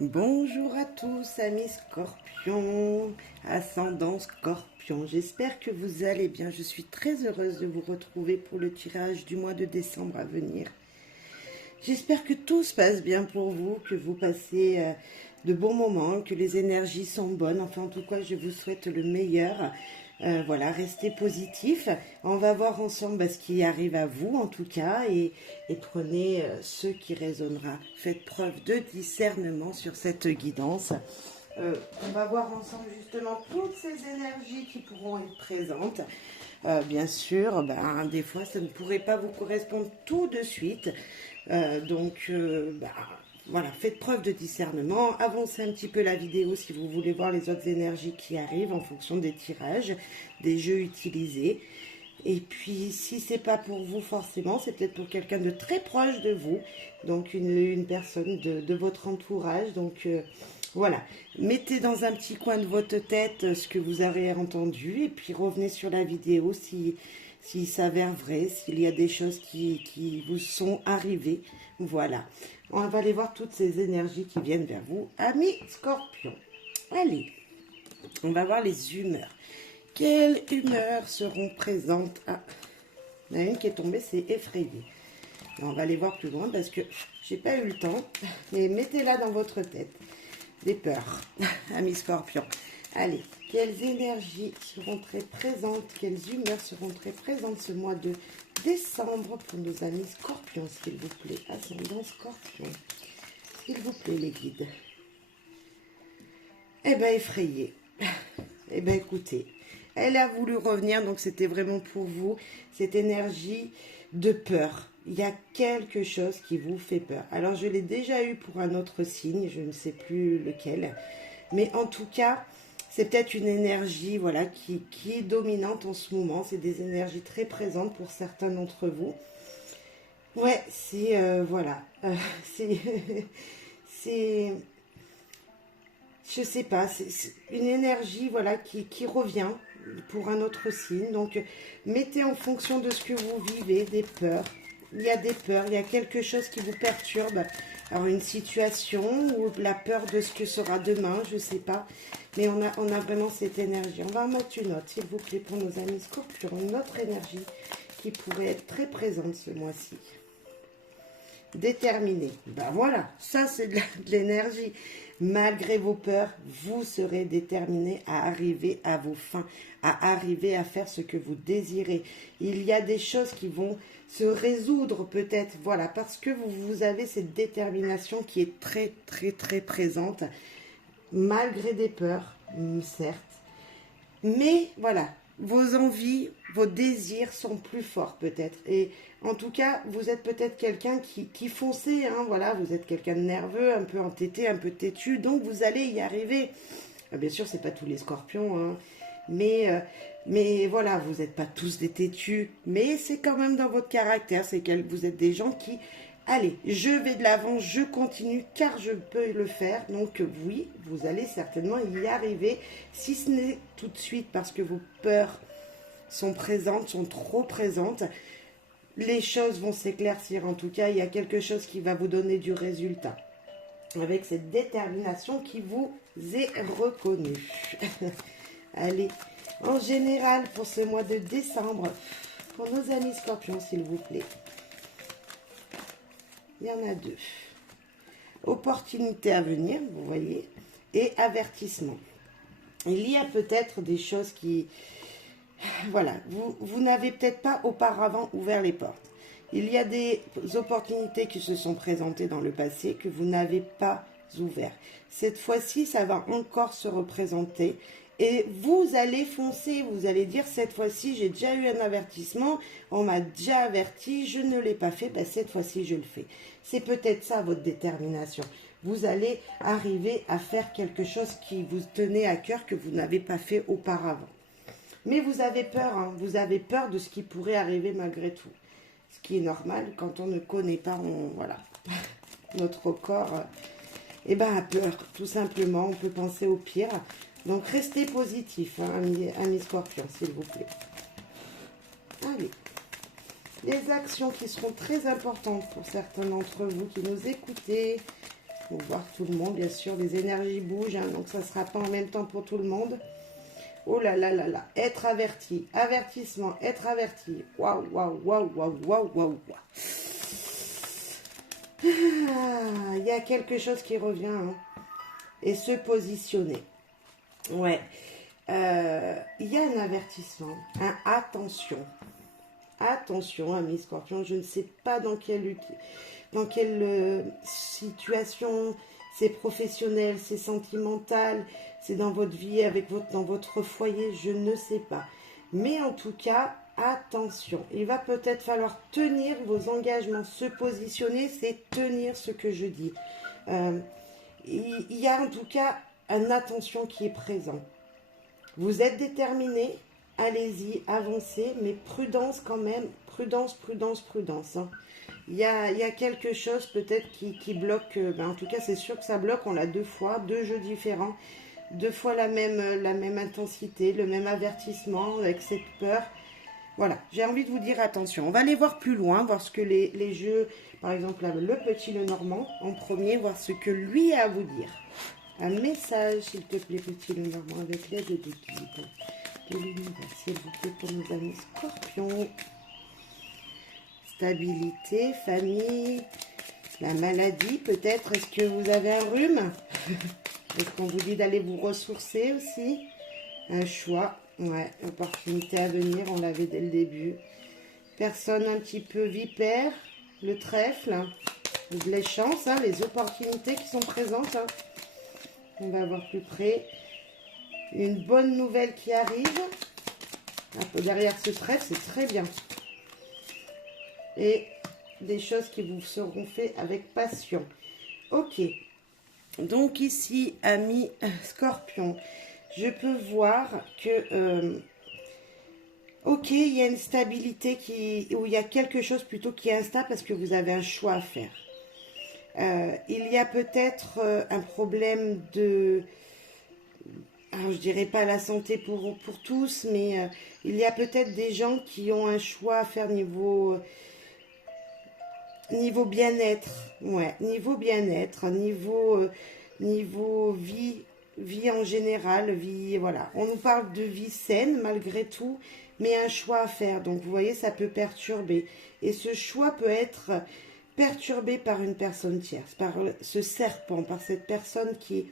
Bonjour à tous, amis Scorpions, ascendant Scorpion. J'espère que vous allez bien. Je suis très heureuse de vous retrouver pour le tirage du mois de décembre à venir. J'espère que tout se passe bien pour vous, que vous passez de bons moments, que les énergies sont bonnes. Enfin, en tout cas, je vous souhaite le meilleur. Voilà, restez positif. On va voir ensemble ce qui arrive à vous, en tout cas, et prenez ce qui résonnera. Faites preuve de discernement sur cette guidance. On va voir ensemble justement toutes ces énergies qui pourront être présentes. Bien sûr, des fois, ça ne pourrait pas vous correspondre tout de suite. Voilà, faites preuve de discernement. Avancez un petit peu la vidéo si vous voulez voir les autres énergies qui arrivent en fonction des tirages, des jeux utilisés. Et puis, si c'est pas pour vous forcément, c'est peut-être pour quelqu'un de très proche de vous, donc une personne de votre entourage. Donc, voilà, mettez dans un petit coin de votre tête ce que vous avez entendu et puis revenez sur la vidéo s'il s'avère vrai, s'il y a des choses qui vous sont arrivées. Voilà, on va aller voir toutes ces énergies qui viennent vers vous, amis Scorpions. Allez, on va voir les humeurs. Quelles humeurs seront présentes? Ah, il y en a une qui est tombée, c'est effrayé. On va aller voir plus loin parce que j'ai pas eu le temps. Mais mettez-la dans votre tête. Des peurs, amis Scorpions. Allez, quelles énergies seront très présentes, quelles humeurs seront très présentes ce mois de décembre pour nos amis Scorpions, s'il vous plaît. Ascendant Scorpion. S'il vous plaît, les guides. Eh bien, effrayé. Eh bien, écoutez, elle a voulu revenir, donc c'était vraiment pour vous, cette énergie de peur. Il y a quelque chose qui vous fait peur. Alors, je l'ai déjà eu pour un autre signe, je ne sais plus lequel. Mais en tout cas, c'est peut-être une énergie voilà, qui est dominante en ce moment. C'est des énergies très présentes pour certains d'entre vous. Ouais, c'est... voilà. C'est... c'est... Je sais pas, c'est une énergie voilà, qui revient pour un autre signe. Donc, mettez en fonction de ce que vous vivez, des peurs. Il y a des peurs, il y a quelque chose qui vous perturbe. Alors, une situation ou la peur de ce que sera demain, je ne sais pas. Mais on a vraiment cette énergie. On va en mettre une autre, s'il vous plaît, pour nos amis Scorpions. Une autre énergie qui pourrait être très présente ce mois-ci. Déterminé. Ben voilà, ça c'est de l'énergie. Malgré vos peurs, vous serez déterminé à arriver à vos fins, à arriver à faire ce que vous désirez. Il y a des choses qui vont se résoudre peut-être, voilà, parce que vous avez cette détermination qui est très, très, très présente, malgré des peurs, certes. Mais voilà, vos envies, vos désirs sont plus forts peut-être. Et en tout cas, vous êtes peut-être quelqu'un qui foncez, hein, voilà, vous êtes quelqu'un de nerveux, un peu entêté, un peu têtu, donc vous allez y arriver. Bien sûr, c'est pas tous les scorpions, hein, mais voilà, vous n'êtes pas tous des têtus, mais c'est quand même dans votre caractère, c'est que vous êtes des gens qui, allez, je vais de l'avant, je continue car je peux le faire. Donc oui, vous allez certainement y arriver, si ce n'est tout de suite parce que vos peurs sont présentes, sont trop présentes. Les choses vont s'éclaircir, en tout cas, il y a quelque chose qui va vous donner du résultat. Avec cette détermination qui vous est reconnue. Allez, en général, pour ce mois de décembre, pour nos amis Scorpions, s'il vous plaît. Il y en a deux. Opportunité à venir, vous voyez, et avertissement. Il y a peut-être des choses qui... Voilà, vous n'avez peut-être pas auparavant ouvert les portes. Il y a des opportunités qui se sont présentées dans le passé que vous n'avez pas ouvert. Cette fois-ci, ça va encore se représenter et vous allez foncer, vous allez dire cette fois-ci, j'ai déjà eu un avertissement, on m'a déjà averti, je ne l'ai pas fait, cette fois-ci, je le fais. C'est peut-être ça votre détermination. Vous allez arriver à faire quelque chose qui vous tenait à cœur que vous n'avez pas fait auparavant. Mais vous avez peur, hein, vous avez peur de ce qui pourrait arriver malgré tout. Ce qui est normal, quand on ne connaît pas, voilà, notre corps a peur, tout simplement, on peut penser au pire. Donc restez positif, hein, amis Scorpions, s'il vous plaît. Allez, les actions qui seront très importantes pour certains d'entre vous qui nous écoutez. On va voir tout le monde, bien sûr. Les énergies bougent, hein, donc ça ne sera pas en même temps pour tout le monde. Oh là là là là. Être averti. Avertissement. Être averti. Waouh, waouh, waouh, waouh, waouh, waouh. Il y a quelque chose qui revient. Hein. Et se positionner. Ouais. Il y a un avertissement. Un attention. Attention, amis scorpions. Je ne sais pas dans quelle situation, c'est professionnel, c'est sentimental, c'est dans votre vie, dans votre foyer, je ne sais pas. Mais en tout cas, attention, il va peut-être falloir tenir vos engagements, se positionner, c'est tenir ce que je dis. Il y a en tout cas une attention qui est présente. Vous êtes déterminé, allez-y, avancez, mais prudence quand même, prudence, prudence, prudence. Hein. Il y a quelque chose peut-être qui bloque, en tout cas c'est sûr que ça bloque, on l'a 2 fois, 2 jeux différents, 2 fois la même intensité, le même avertissement avec cette peur. Voilà, j'ai envie de vous dire attention. On va aller voir plus loin, voir ce que les jeux, par exemple là, le petit Lenormand en premier, voir ce que lui a à vous dire. Un message, s'il te plaît, petit Lenormand, avec l'aide de guide de l'univers, s'il vous plaît, pour nos amis scorpions. Stabilité, famille, la maladie peut-être. Est-ce que vous avez un rhume? Est-ce qu'on vous dit d'aller vous ressourcer aussi? Un choix, ouais, opportunité à venir, on l'avait dès le début. Personne un petit peu vipère, le trèfle, les chances, hein, les opportunités qui sont présentes. Hein. On va voir plus près. Une bonne nouvelle qui arrive. Derrière ce trèfle, c'est très bien. Et des choses qui vous seront faites avec passion. Ok. Donc ici, amis scorpions, je peux voir que... ok, il y a une stabilité où il y a quelque chose plutôt qui est instable parce que vous avez un choix à faire. Il y a peut-être un problème de... Alors, je dirais pas la santé pour tous, mais il y a peut-être des gens qui ont un choix à faire niveau bien-être. Ouais, niveau bien-être, niveau vie en général, vie, voilà. On nous parle de vie saine malgré tout, mais un choix à faire. Donc, vous voyez, ça peut perturber. Et ce choix peut être perturbé par une personne tierce, par ce serpent, par cette personne qui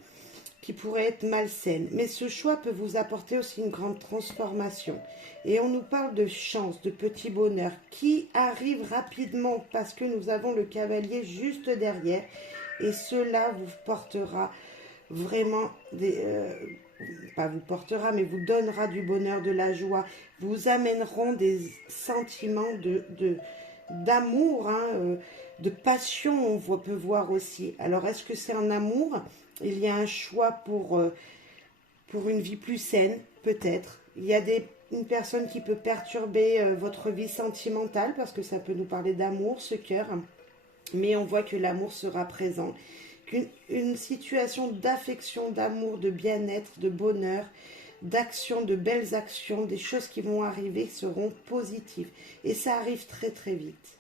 pourrait être malsaine. Mais ce choix peut vous apporter aussi une grande transformation. Et on nous parle de chance, de petit bonheur, qui arrive rapidement parce que nous avons le cavalier juste derrière. Et cela vous portera vraiment, pas vous portera, mais vous donnera du bonheur, de la joie, vous amèneront des sentiments d'amour, hein, de passion, on peut voir aussi. Alors, est-ce que c'est un amour? Il y a un choix pour une vie plus saine, peut-être. Il y a une personne qui peut perturber votre vie sentimentale, parce que ça peut nous parler d'amour, ce cœur. Mais on voit que l'amour sera présent. Une situation d'affection, d'amour, de bien-être, de bonheur, d'action, de belles actions, des choses qui vont arriver seront positives. Et ça arrive très très vite.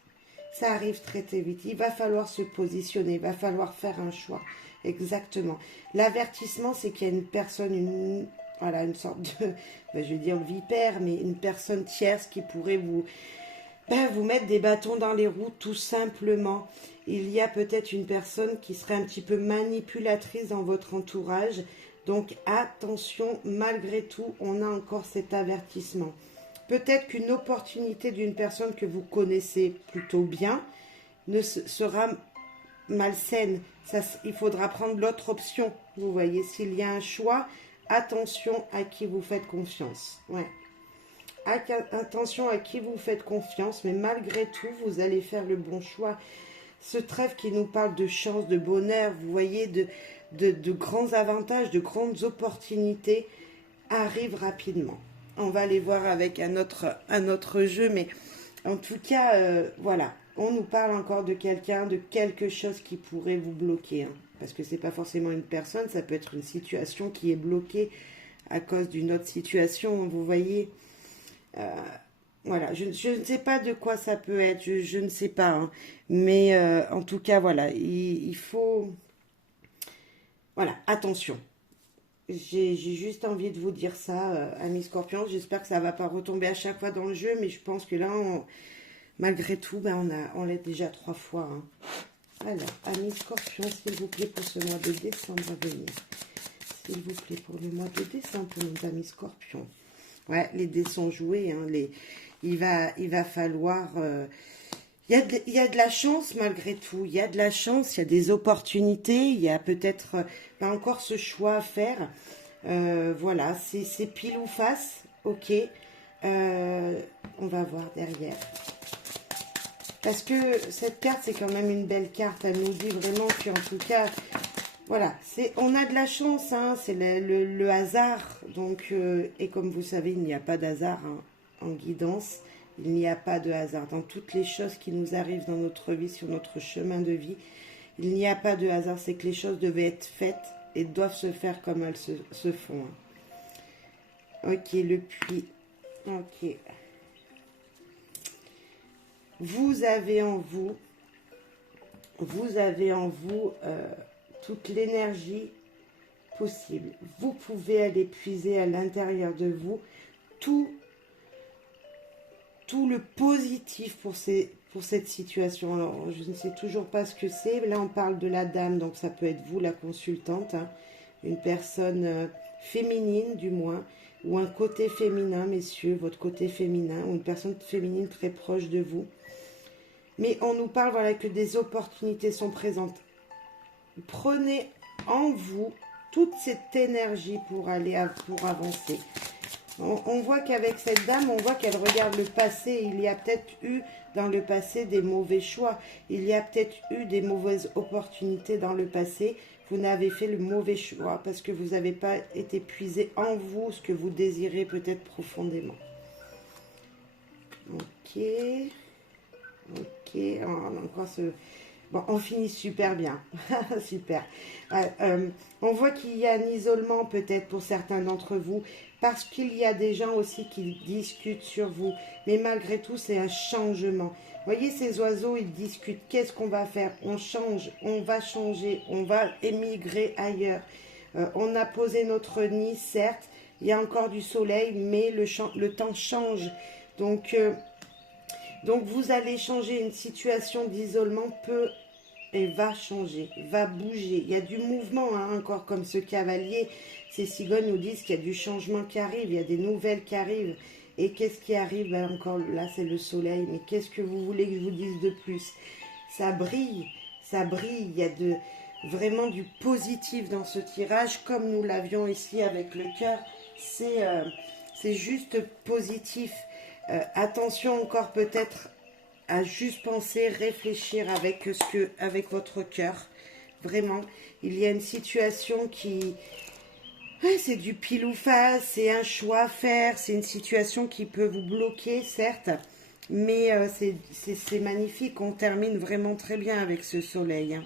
Ça arrive très très vite. Il va falloir se positionner, il va falloir faire un choix. Exactement. L'avertissement, c'est qu'il y a une personne, voilà, une sorte de, je vais dire vipère, mais une personne tierce qui pourrait vous mettre des bâtons dans les roues, tout simplement. Il y a peut-être une personne qui serait un petit peu manipulatrice dans votre entourage. Donc attention, malgré tout, on a encore cet avertissement. Peut-être qu'une opportunité d'une personne que vous connaissez plutôt bien sera malsaine. Il faudra prendre l'autre option. Vous voyez, s'il y a un choix, attention à qui vous faites confiance. Ouais. Attention à qui vous faites confiance, mais malgré tout, vous allez faire le bon choix. Ce trèfle qui nous parle de chance, de bonheur, vous voyez, de grands avantages, de grandes opportunités, arrive rapidement. On va aller voir avec un autre jeu, mais en tout cas, voilà. On nous parle encore de quelqu'un, de quelque chose qui pourrait vous bloquer. Hein, parce que c'est pas forcément une personne, ça peut être une situation qui est bloquée à cause d'une autre situation, vous voyez. Voilà, je ne sais pas de quoi ça peut être, je ne sais pas. Hein, mais en tout cas, voilà, il faut Voilà, attention. J'ai juste envie de vous dire ça, amis scorpions. J'espère que ça ne va pas retomber à chaque fois dans le jeu, mais je pense que là, malgré tout, ben, on l'a déjà 3 fois. Hein. Alors, amis scorpions, s'il vous plaît, pour ce mois de décembre à venir. S'il vous plaît, pour le mois de décembre, pour nos amis scorpions. Ouais, les dés sont joués. Hein, il va falloir... il y a de la chance malgré tout. Il y a de la chance, il y a des opportunités. Il y a peut-être pas encore ce choix à faire. Voilà, c'est pile ou face. Ok. On va voir derrière. Parce que cette carte, c'est quand même une belle carte. Elle nous dit vraiment qu'en tout cas... Voilà, on a de la chance, hein, c'est le hasard. Donc, et comme vous savez, il n'y a pas d'hasard hein, en guidance. Il n'y a pas de hasard. Dans toutes les choses qui nous arrivent dans notre vie, sur notre chemin de vie, il n'y a pas de hasard. C'est que les choses devaient être faites et doivent se faire comme elles se font. Hein. Ok, le puits. Ok. Vous avez en vous toute l'énergie possible. Vous pouvez aller puiser à l'intérieur de vous tout le positif pour cette situation. Alors, je ne sais toujours pas ce que c'est. Là, on parle de la dame, donc ça peut être vous, la consultante, hein, une personne féminine du moins, ou un côté féminin, messieurs, votre côté féminin, ou une personne féminine très proche de vous. Mais on nous parle voilà, que des opportunités sont présentes. Prenez en vous toute cette énergie pour avancer. On voit qu'avec cette dame, on voit qu'elle regarde le passé. Il y a peut-être eu dans le passé des mauvais choix. Il y a peut-être eu des mauvaises opportunités dans le passé. Vous n'avez fait le mauvais choix parce que vous n'avez pas été puisé en vous ce que vous désirez peut-être profondément. Ok. Ok. Encore ce... Bon, on finit super bien. Super. On voit qu'il y a un isolement peut-être pour certains d'entre vous parce qu'il y a des gens aussi qui discutent sur vous. Mais malgré tout, c'est un changement. Voyez ces oiseaux, ils discutent. Qu'est-ce qu'on va faire? On change, on va changer, on va émigrer ailleurs. On a posé notre nid, certes. Il y a encore du soleil, mais le temps change. Donc vous allez changer une situation d'isolement et va changer, va bouger. Il y a du mouvement hein, encore comme ce cavalier. Ces cigognes nous disent qu'il y a du changement qui arrive, il y a des nouvelles qui arrivent. Et qu'est-ce qui arrive ben, encore là, c'est le soleil. Mais qu'est-ce que vous voulez que je vous dise de plus? Ça brille, ça brille. Il y a vraiment du positif dans ce tirage, comme nous l'avions ici avec le cœur. C'est juste positif. Attention encore peut-être à juste penser, réfléchir avec votre cœur. Vraiment, il y a une situation qui... Ouais, c'est du pile ou face, c'est un choix à faire, c'est une situation qui peut vous bloquer, certes, mais c'est magnifique, on termine vraiment très bien avec ce soleil. Hein.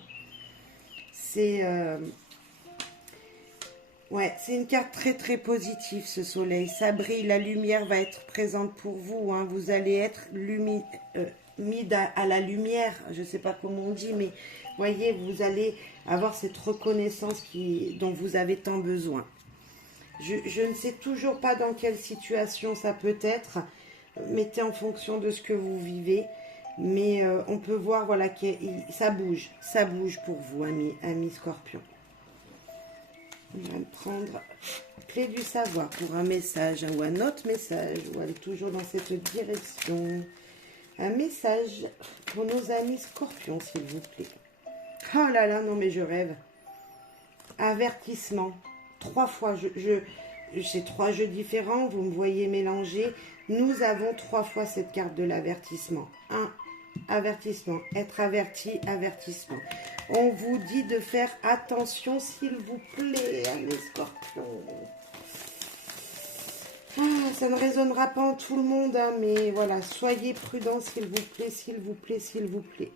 Ouais, c'est une carte très très positive ce soleil, ça brille, la lumière va être présente pour vous, hein. Vous allez être mis à la lumière, je ne sais pas comment on dit, mais voyez, vous allez avoir cette reconnaissance dont vous avez tant besoin. Je ne sais toujours pas dans quelle situation ça peut être, mettez en fonction de ce que vous vivez, mais on peut voir voilà, que ça bouge pour vous, amis scorpions. On va prendre clé du savoir pour un message ou un autre message, ou aller toujours dans cette direction. Un message pour nos amis scorpions, s'il vous plaît. Oh là là, non mais je rêve. Avertissement. 3 fois, c'est 3 jeux différents, vous me voyez mélanger. Nous avons 3 fois cette carte de l'avertissement. 1, avertissement. Être averti, avertissement. On vous dit de faire attention, s'il vous plaît, les scorpions. Ah, ça ne résonnera pas en tout le monde, hein, mais voilà, soyez prudents, s'il vous plaît, s'il vous plaît, s'il vous plaît.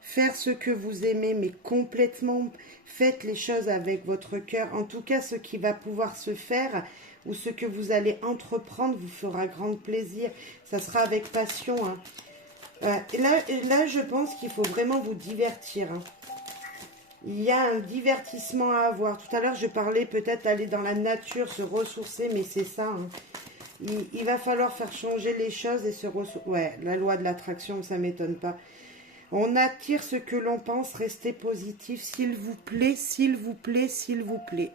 Faire ce que vous aimez, mais complètement, faites les choses avec votre cœur. En tout cas, ce qui va pouvoir se faire, ou ce que vous allez entreprendre, vous fera grand plaisir. Ça sera avec passion. Hein. Et là, je pense qu'il faut vraiment vous divertir. Hein. Il y a un divertissement à avoir. Tout à l'heure, je parlais peut-être aller dans la nature, se ressourcer, mais c'est ça. Hein. Il va falloir faire changer les choses et se ressourcer. Ouais, la loi de l'attraction, ça ne m'étonne pas. On attire ce que l'on pense, restez positif, s'il vous plaît, s'il vous plaît, s'il vous plaît.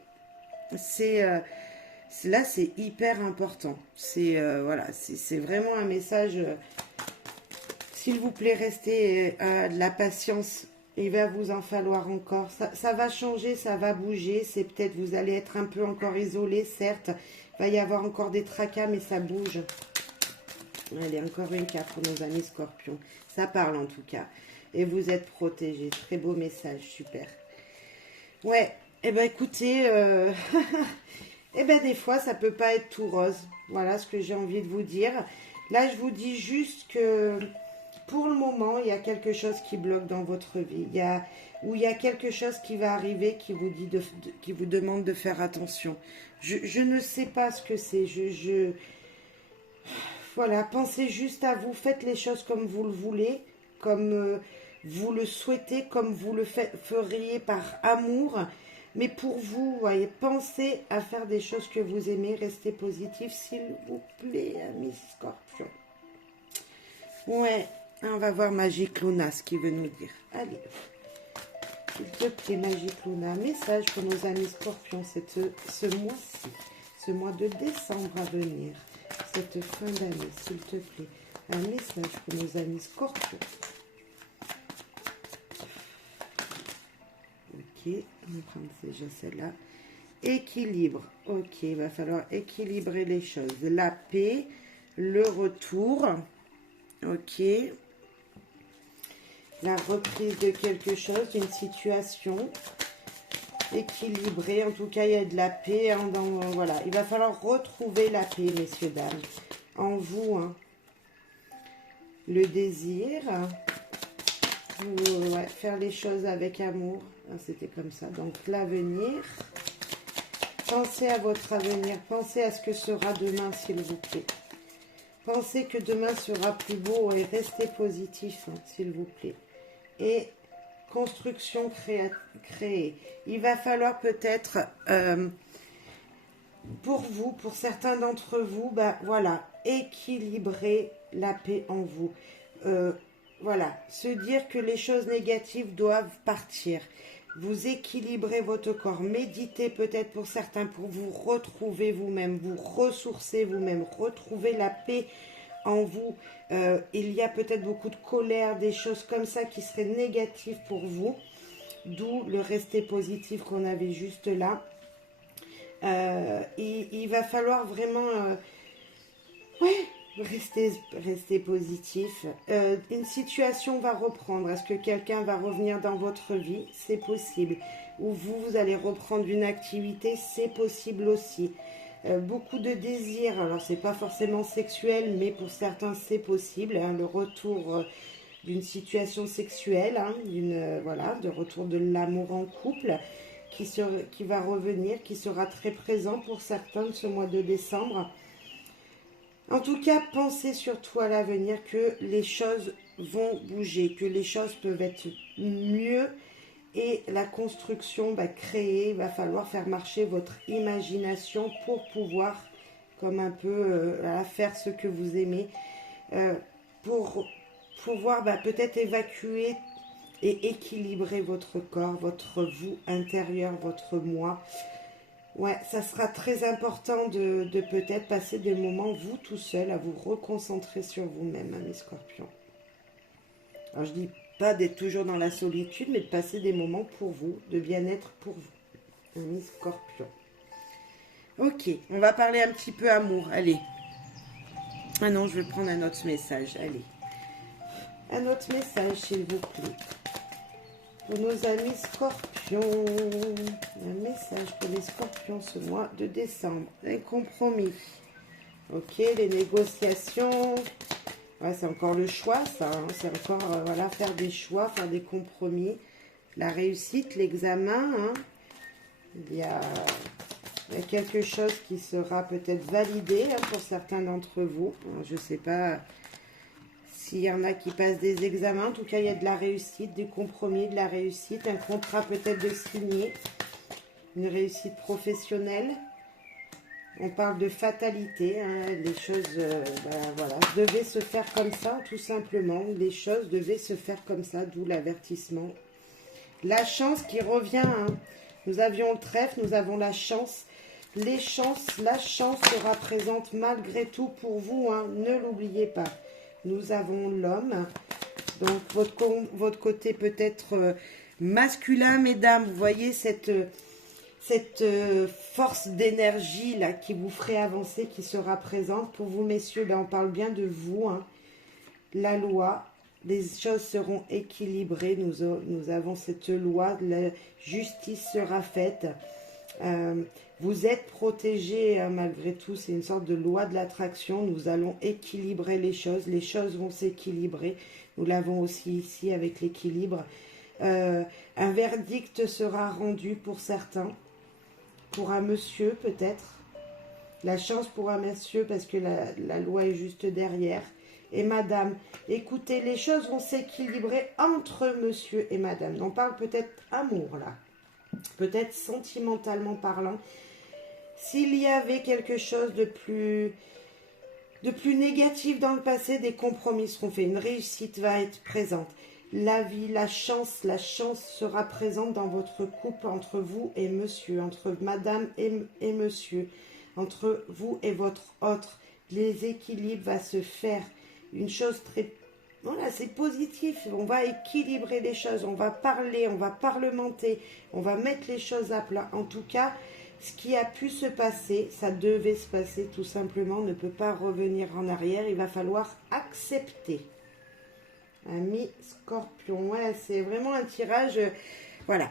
Là, c'est hyper important. Voilà, c'est vraiment un message. S'il vous plaît, restez de la patience. Il va vous en falloir encore. Ça va changer, ça va bouger. C'est peut-être, vous allez être un peu encore isolé, certes. Il va y avoir encore des tracas, mais ça bouge. Allez, encore une carte pour nos amis scorpions. Ça parle en tout cas. Et vous êtes protégés. Très beau message, super. Ouais, eh ben écoutez, eh ben des fois, ça peut pas être tout rose. Voilà ce que j'ai envie de vous dire. Là, je vous dis juste que pour le moment, il y a quelque chose qui bloque dans votre vie. Il y a quelque chose qui va arriver qui vous dit qui vous demande de faire attention. Je ne sais pas ce que c'est. Voilà, pensez juste à vous. Faites les choses comme vous le voulez, comme vous le souhaitez, comme vous le feriez par amour. Mais pour vous, voyez, pensez à faire des choses que vous aimez. Restez positif, s'il vous plaît, amis scorpions. Ouais. On va voir Magique Luna, ce qu'il veut nous dire. Allez, s'il te plaît, Magique Luna, message pour nos amis scorpions, ce mois-ci, ce mois de décembre à venir, cette fin d'année, s'il te plaît. Un message pour nos amis scorpions. Ok, on va prendre déjà celle-là. Équilibre. Ok, il va falloir équilibrer les choses. La paix, le retour. Ok. La reprise de quelque chose, d'une situation équilibrée. En tout cas, il y a de la paix. Voilà, il va falloir retrouver la paix, messieurs, dames. En vous, hein. Le désir. Ouais, faire les choses avec amour. C'était comme ça. Donc, l'avenir. Pensez à votre avenir. Pensez à ce que sera demain, s'il vous plaît. Pensez que demain sera plus beau et restez positif, hein, s'il vous plaît. Et construction créée. Il va falloir peut-être, pour vous, pour certains d'entre vous, bah, voilà, équilibrer la paix en vous. Voilà, se dire que les choses négatives doivent partir. Vous équilibrez votre corps. Méditez peut-être pour certains, pour vous retrouver vous-même, vous ressourcer vous-même, retrouver la paix en vous. Il y a peut-être beaucoup de colère, des choses comme ça qui seraient négatives pour vous, d'où le rester positif qu'on avait juste là. Il va falloir vraiment rester positif. Une situation va reprendre. Est-ce que quelqu'un va revenir dans votre vie? C'est possible. Ou vous allez reprendre une activité, c'est possible aussi. Beaucoup de désirs, alors c'est pas forcément sexuel, mais pour certains c'est possible, hein, le retour d'une situation sexuelle, hein, voilà, de retour de l'amour en couple qui va revenir, qui sera très présent pour certains de ce mois de décembre. En tout cas, pensez surtout à l'avenir que les choses vont bouger, que les choses peuvent être mieux. Et la construction créée, il va falloir faire marcher votre imagination pour pouvoir, comme un peu, faire ce que vous aimez, pour pouvoir peut-être évacuer et équilibrer votre corps, votre vous intérieur, votre moi. Ouais, ça sera très important de peut-être passer des moments, vous tout seul, à vous reconcentrer sur vous-même, mes scorpions. Alors je dis pas d'être toujours dans la solitude, mais de passer des moments pour vous, de bien-être pour vous, amis scorpions. Ok, on va parler un petit peu amour, allez. Ah non, je vais prendre un autre message, allez. Un autre message, s'il vous plaît. Pour nos amis scorpions, un message pour les scorpions ce mois de décembre. Un compromis. Ok, les négociations. Ouais, c'est encore le choix, ça. Hein. C'est encore, voilà, faire des choix, faire des compromis. La réussite, l'examen. Hein. Il y a quelque chose qui sera peut-être validé, hein, pour certains d'entre vous. Alors, je ne sais pas s'il y en a qui passent des examens, en tout cas, il y a de la réussite, des compromis, de la réussite, un contrat peut-être de signer, une réussite professionnelle. On parle de fatalité, hein, les choses, voilà, devaient se faire comme ça, tout simplement. Les choses devaient se faire comme ça, d'où l'avertissement. La chance qui revient, hein. Nous avions le trèfle, nous avons la chance. La chance sera présente malgré tout pour vous, hein, ne l'oubliez pas. Nous avons l'homme, donc votre côté peut-être masculin, mesdames, vous voyez cette force d'énergie là qui vous ferait avancer, qui sera présente pour vous, messieurs. Ben, on parle bien de vous, hein. La loi, les choses seront équilibrées. Nous avons cette loi, la justice sera faite. Vous êtes protégés, hein, malgré tout. C'est une sorte de loi de l'attraction. Nous allons équilibrer les choses. Les choses vont s'équilibrer. Nous l'avons aussi ici avec l'équilibre. Un verdict sera rendu pour certains. Pour un monsieur, peut-être. La chance pour un monsieur, parce que la loi est juste derrière. Et madame, écoutez, les choses vont s'équilibrer entre monsieur et madame. On parle peut-être amour, là. Peut-être sentimentalement parlant. S'il y avait quelque chose de plus négatif dans le passé, des compromis seront faits. Une réussite va être présente. La vie, la chance sera présente dans votre couple, entre vous et monsieur, entre madame et monsieur, entre vous et votre autre. Les équilibres vont se faire. Une chose très... Voilà, c'est positif. On va équilibrer les choses, on va parler, on va parlementer, on va mettre les choses à plat. En tout cas, ce qui a pu se passer, ça devait se passer tout simplement, on ne peut pas revenir en arrière, il va falloir accepter. Ami Scorpion, voilà, c'est vraiment un tirage, voilà.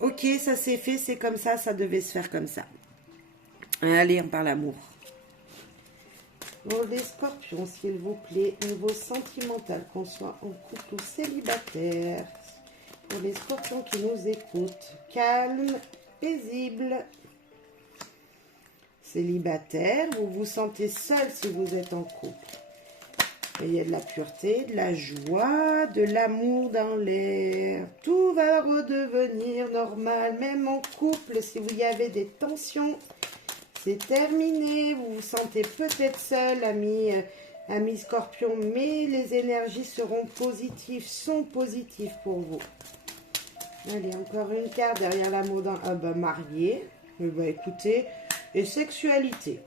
Ok, ça s'est fait, c'est comme ça devait se faire comme ça. Allez, on parle amour. Bon, les Scorpions, s'il vous plaît, niveau sentimental, qu'on soit en couple ou célibataire. Pour les Scorpions qui nous écoutent, calme, paisible. Célibataire, vous vous sentez seul si vous êtes en couple. Et il y a de la pureté, de la joie, de l'amour dans l'air. Tout va redevenir normal, même en couple, si vous y avez des tensions. C'est terminé, vous vous sentez peut-être seul, ami Scorpion, mais les énergies seront positives, sont positives pour vous. Allez, encore une carte derrière l'amour dans... Ah bah, marié. Bah, écoutez, et sexualité.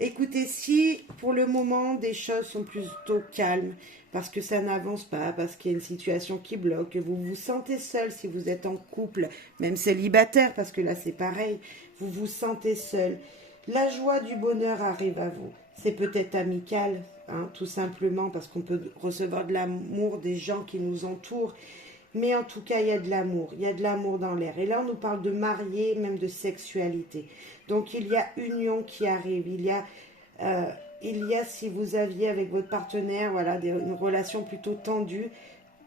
Écoutez, si pour le moment des choses sont plutôt calmes, parce que ça n'avance pas, parce qu'il y a une situation qui bloque, que vous vous sentez seul si vous êtes en couple, même célibataire, parce que là c'est pareil, vous vous sentez seul. La joie du bonheur arrive à vous. C'est peut-être amical, hein, tout simplement, parce qu'on peut recevoir de l'amour des gens qui nous entourent. Mais en tout cas, il y a de l'amour. Il y a de l'amour dans l'air. Et là, on nous parle de mariés, même de sexualité. Donc, il y a union qui arrive. Il y a, si vous aviez avec votre partenaire, voilà, une relation plutôt tendue,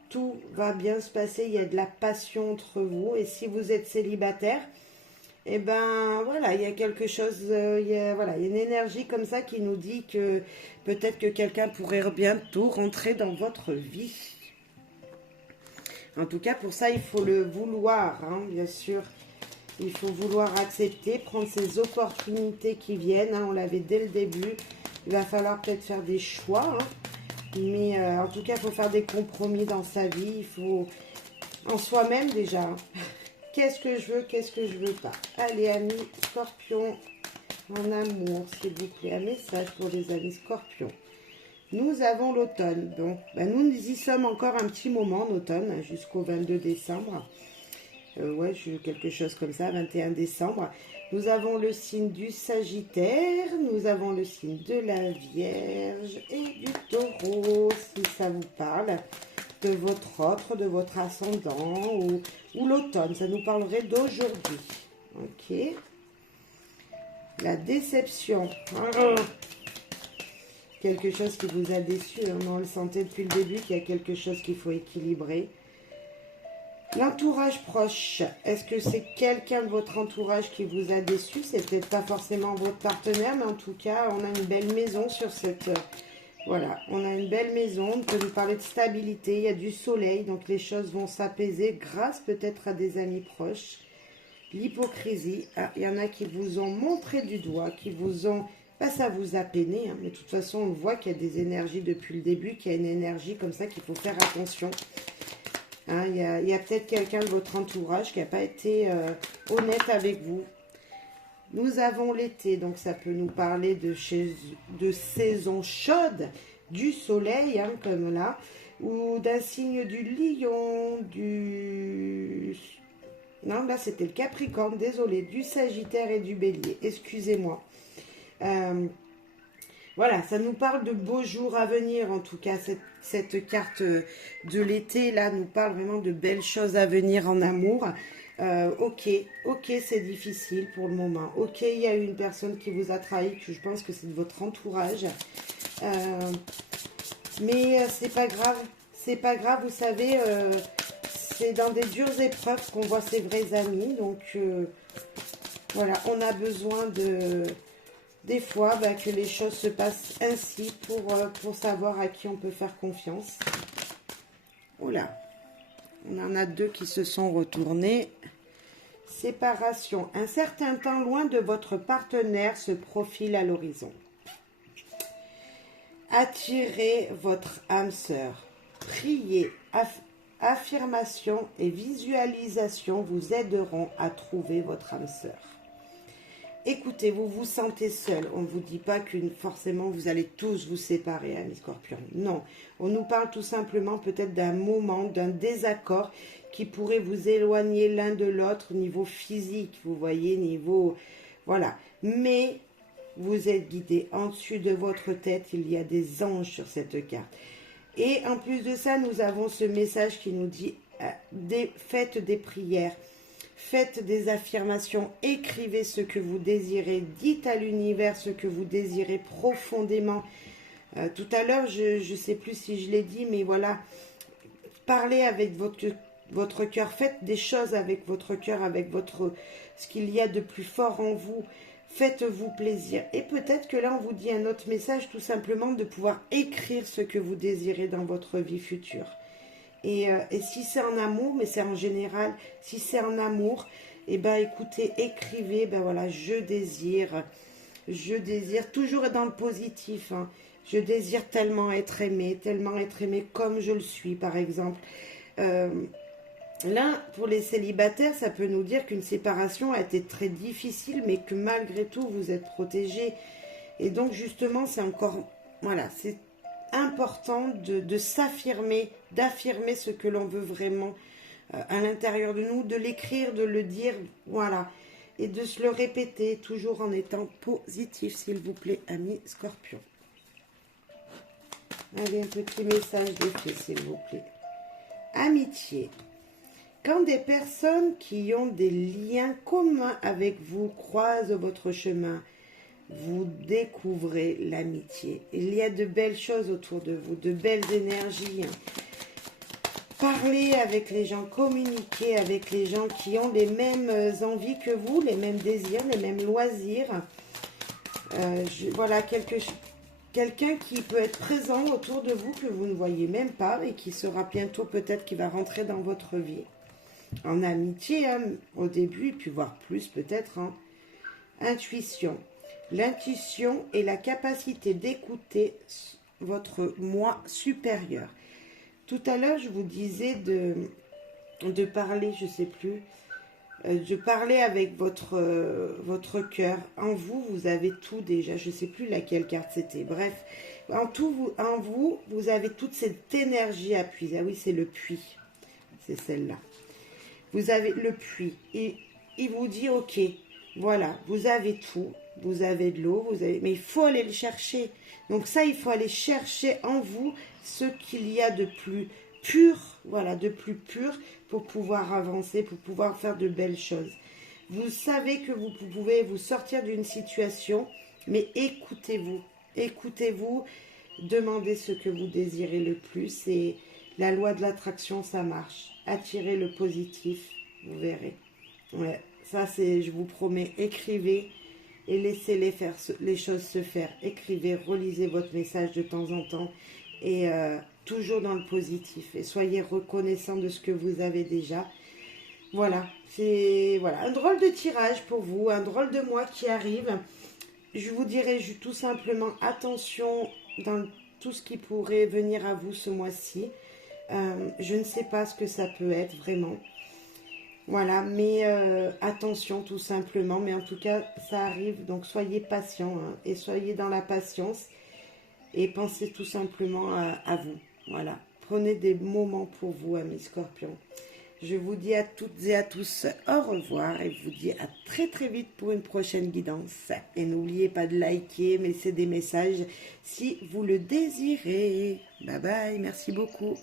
tout va bien se passer. Il y a de la passion entre vous. Et si vous êtes célibataire, eh ben, voilà, il y a quelque chose, il y a une énergie comme ça qui nous dit que peut-être que quelqu'un pourrait bientôt rentrer dans votre vie. En tout cas, pour ça, il faut le vouloir, hein, bien sûr. Il faut vouloir accepter, prendre ces opportunités qui viennent. Hein, on l'avait dès le début. Il va falloir peut-être faire des choix. Hein, mais en tout cas, il faut faire des compromis dans sa vie. Il faut, en soi-même déjà. Hein. Qu'est-ce que je veux, qu'est-ce que je veux pas. Allez, amis Scorpions, en amour, s'il vous plaît. Un message pour les amis Scorpions. Nous avons l'automne, donc nous y sommes encore un petit moment en automne, jusqu'au 22 décembre. Ouais, quelque chose comme ça, 21 décembre. Nous avons le signe du Sagittaire, nous avons le signe de la Vierge et du Taureau, si ça vous parle, de votre autre, de votre ascendant ou l'automne. Ça nous parlerait d'aujourd'hui. Ok. La déception. Quelque chose qui vous a déçu, hein, on le sentait depuis le début qu'il y a quelque chose qu'il faut équilibrer. L'entourage proche, est-ce que c'est quelqu'un de votre entourage qui vous a déçu? C'est peut-être pas forcément votre partenaire, mais en tout cas, on a une belle maison sur cette Voilà, on a une belle maison, on peut nous parler de stabilité, il y a du soleil, donc les choses vont s'apaiser grâce peut-être à des amis proches. L'hypocrisie, ah, il y en a qui vous ont montré du doigt, qui vous ont... Bah, ça vous a peiné, hein, mais de toute façon, on voit qu'il y a des énergies depuis le début, qu'il y a une énergie comme ça qu'il faut faire attention. Hein, il y a peut-être quelqu'un de votre entourage qui n'a pas été honnête avec vous. Nous avons l'été, donc ça peut nous parler de saison chaude, du soleil, hein, comme là, ou d'un signe du lion, du... Non, là c'était le Capricorne, désolé, du Sagittaire et du Bélier, excusez-moi. Voilà, ça nous parle de beaux jours à venir, en tout cas, cette carte de l'été, là, nous parle vraiment de belles choses à venir en amour. Ok, c'est difficile pour le moment. Ok, il y a eu une personne qui vous a trahi, que je pense que c'est de votre entourage. Mais c'est pas grave. C'est pas grave, vous savez, c'est dans des dures épreuves qu'on voit ses vrais amis. Donc, voilà, on a besoin des fois que les choses se passent ainsi pour savoir à qui on peut faire confiance. Oula, on en a deux qui se sont retournés. Séparation. Un certain temps loin de votre partenaire se profile à l'horizon. Attirez votre âme sœur. Priez, affirmation et visualisation vous aideront à trouver votre âme sœur. Écoutez, vous vous sentez seul. On ne vous dit pas que forcément vous allez tous vous séparer, hein, les scorpions. Non, on nous parle tout simplement peut-être d'un moment, d'un désaccord qui pourrait vous éloigner l'un de l'autre niveau physique, vous voyez, niveau... Voilà. Mais vous êtes guidé. En dessus de votre tête, il y a des anges sur cette carte. Et en plus de ça, nous avons ce message qui nous dit faites des prières. Faites des affirmations, écrivez ce que vous désirez, dites à l'univers ce que vous désirez profondément. Tout à l'heure, je ne sais plus si je l'ai dit, mais voilà, parlez avec votre cœur, faites des choses avec votre cœur, avec ce qu'il y a de plus fort en vous. Faites-vous plaisir. Et peut-être que là, on vous dit un autre message, tout simplement de pouvoir écrire ce que vous désirez dans votre vie future. Et si c'est en amour, mais c'est en général, si c'est en amour, eh ben écoutez, écrivez, ben voilà, je désire, toujours dans le positif, hein, je désire tellement être aimé comme je le suis, par exemple. Là, pour les célibataires, ça peut nous dire qu'une séparation a été très difficile, mais que malgré tout, vous êtes protégés. Et donc, justement, c'est encore, voilà, c'est important de s'affirmer, d'affirmer ce que l'on veut vraiment à l'intérieur de nous, de l'écrire, de le dire, voilà, et de se le répéter, toujours en étant positif, s'il vous plaît, amis scorpions. Allez, un petit message des fées, s'il vous plaît. Amitié. Quand des personnes qui ont des liens communs avec vous croisent votre chemin, vous découvrez l'amitié. Il y a de belles choses autour de vous, de belles énergies. Parlez avec les gens, communiquez avec les gens qui ont les mêmes envies que vous, les mêmes désirs, les mêmes loisirs. Voilà, quelqu'un qui peut être présent autour de vous, que vous ne voyez même pas et qui sera bientôt peut-être qui va rentrer dans votre vie. En amitié, hein, au début, et puis voire plus peut-être. Hein. Intuition. L'intuition est la capacité d'écouter votre moi supérieur. Tout à l'heure, je vous disais de parler, je ne sais plus, de parler avec votre cœur. En vous, vous avez tout déjà. Je ne sais plus laquelle carte c'était. Bref, en vous, vous avez toute cette énergie à puiser. Ah oui, c'est le puits. C'est celle-là. Vous avez le puits. Et il vous dit, ok, voilà, vous avez tout. Vous avez de l'eau, mais il faut aller le chercher. Donc ça, il faut aller chercher en vous ce qu'il y a de plus pur, voilà, de plus pur pour pouvoir avancer, pour pouvoir faire de belles choses. Vous savez que vous pouvez vous sortir d'une situation, mais écoutez-vous. Écoutez-vous, demandez ce que vous désirez le plus et la loi de l'attraction, ça marche. Attirez le positif, vous verrez. Ouais, ça c'est, je vous promets, écrivez. et laissez les choses se faire. Écrivez, relisez votre message de temps en temps et toujours dans le positif. Et soyez reconnaissant de ce que vous avez déjà. Voilà, c'est voilà, un drôle de tirage pour vous, un drôle de mois qui arrive. Je vous dirais tout simplement attention dans tout ce qui pourrait venir à vous ce mois-ci. Je ne sais pas ce que ça peut être vraiment. Voilà, mais attention tout simplement. Mais en tout cas, ça arrive. Donc soyez patient hein, et soyez dans la patience. Et pensez tout simplement à vous. Voilà, prenez des moments pour vous, amis scorpions. Je vous dis à toutes et à tous au revoir et je vous dis à très très vite pour une prochaine guidance. Et n'oubliez pas de liker, me laisser des messages si vous le désirez. Bye bye, merci beaucoup.